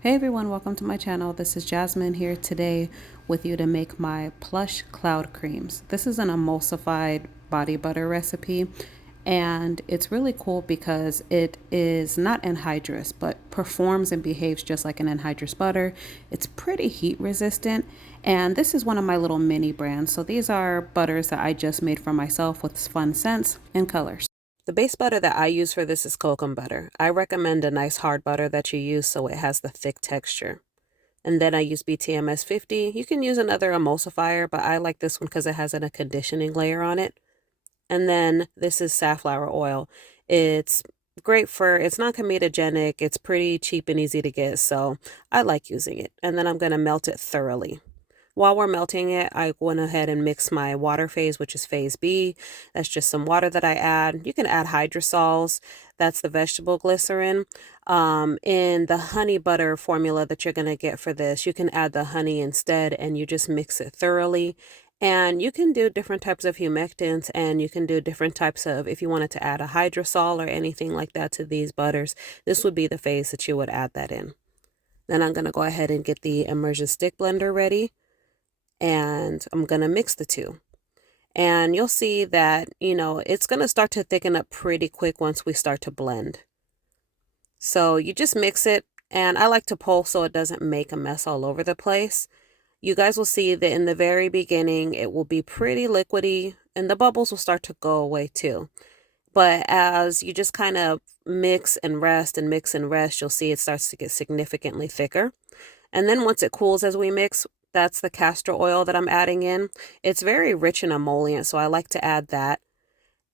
Hey everyone, welcome to my channel. This is Jasmine here today with you to make my Plush cloud creams. This is an emulsified body butter recipe, and it's really cool because it is not anhydrous but performs and behaves just like an anhydrous butter. It's pretty heat resistant, and this is one of my little mini brands. So these are butters that I just made for myself with fun scents and colors. The base butter that I use for this is cocoa butter. I recommend a nice hard butter that you use so it has the thick texture. And then I use BTMS 50. You can use another emulsifier, but I like this one because it has a conditioning layer on it. And then this is safflower oil. It's great for, it's not comedogenic. It's pretty cheap and easy to get, so I like using it. And then I'm going to melt it thoroughly. While we're melting it, I went ahead and mixed my water phase, which is phase B. That's just some water that I add. You can add hydrosols. That's the vegetable glycerin. In the honey butter formula that you're going to get for this, you can add the honey instead, and you just mix it thoroughly. And you can do different types of humectants, and you can do different types of, if you wanted to add a hydrosol or anything like that to these butters, this would be the phase that you would add that in. Then I'm going to go ahead and get the immersion stick blender ready, and I'm going to mix the two. And you'll see that, it's going to start to thicken up pretty quick once we start to blend. So you just mix it, and I like to pulse so it doesn't make a mess all over the place. You guys will see that in the very beginning, it will be pretty liquidy, and the bubbles will start to go away too. But as you just kind of mix and rest and mix and rest, you'll see it starts to get significantly thicker. And then once it cools as we mix, that's the castor oil that I'm adding in. It's very rich in emollient, so I like to add that.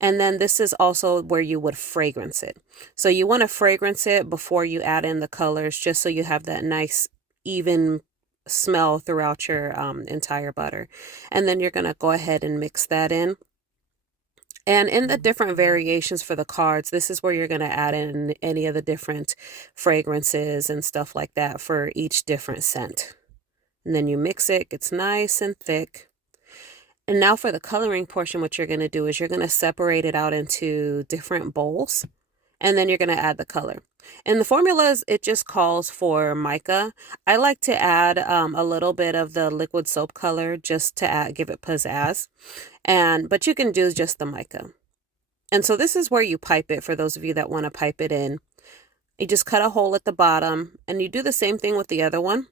And then this is also where you would fragrance it. So you want to fragrance it before you add in the colors, just so you have that nice, even smell throughout your entire butter. And then you're going to go ahead and mix that in. And in the different variations for the cards, this is where you're going to add in any of the different fragrances and stuff like that for each different scent. And then you mix it, gets nice and thick. And now for the coloring portion, what you're going to do is you're going to separate it out into different bowls, and then you're going to add the color. In the formulas, it just calls for mica. I like to add a little bit of the liquid soap color just to give it pizzazz. But you can do just the mica. And so this is where you pipe it for those of you that want to pipe it in. You just cut a hole at the bottom, and you do the same thing with the other one.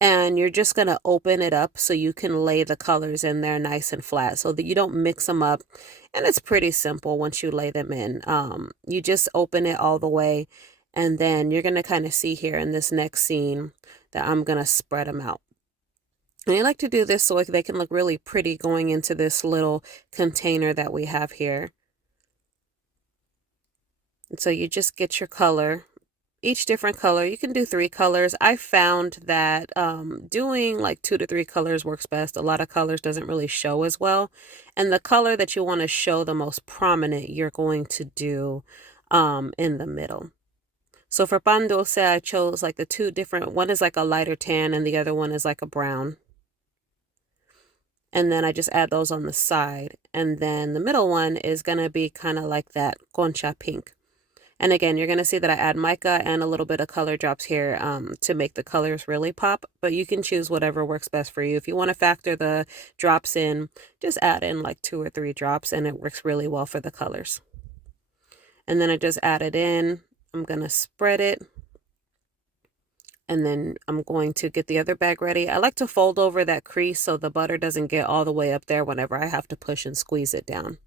And you're just going to open it up so you can lay the colors in there nice and flat so that you don't mix them up. And it's pretty simple once you lay them in. You just open it all the way, and then you're going to kind of see here in this next scene that I'm going to spread them out. And I like to do this so they can look really pretty going into this little container that we have here. And so you just get your color, each different color. You can do 3 colors. I found that doing like 2 to 3 colors works best. A lot of colors doesn't really show as well. And the color that you want to show the most prominent, you're going to do in the middle. So for pan dulce, I chose like the 2 different, one is like a lighter tan and the other one is like a brown. And then I just add those on the side. And then the middle one is going to be kind of like that concha pink. And again, you're going to see that I add mica and a little bit of color drops here to make the colors really pop. But you can choose whatever works best for you. If you want to factor the drops in, just add in like 2 or 3 drops, and it works really well for the colors. And then I just add it in. I'm going to spread it. And then I'm going to get the other bag ready. I like to fold over that crease so the butter doesn't get all the way up there whenever I have to push and squeeze it down.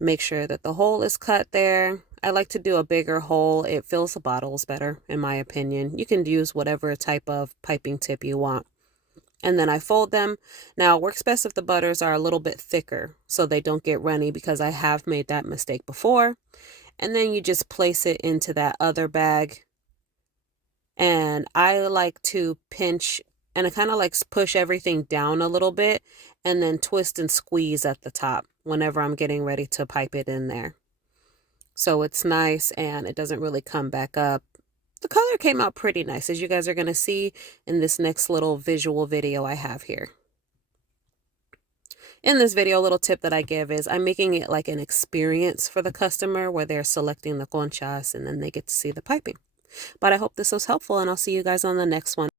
Make sure that the hole is cut there. I like to do a bigger hole. It fills the bottles better, in my opinion. You can use whatever type of piping tip you want. And then I fold them. Now, it works best if the butters are a little bit thicker so they don't get runny, because I have made that mistake before. And then you just place it into that other bag. And I like to pinch, and I kind of like push everything down a little bit and then twist and squeeze at the top whenever I'm getting ready to pipe it in there. So it's nice and it doesn't really come back up. The color came out pretty nice, as you guys are going to see in this next little visual video I have here. In this video, a little tip that I give is I'm making it like an experience for the customer where they're selecting the conchas and then they get to see the piping. But I hope this was helpful, and I'll see you guys on the next one.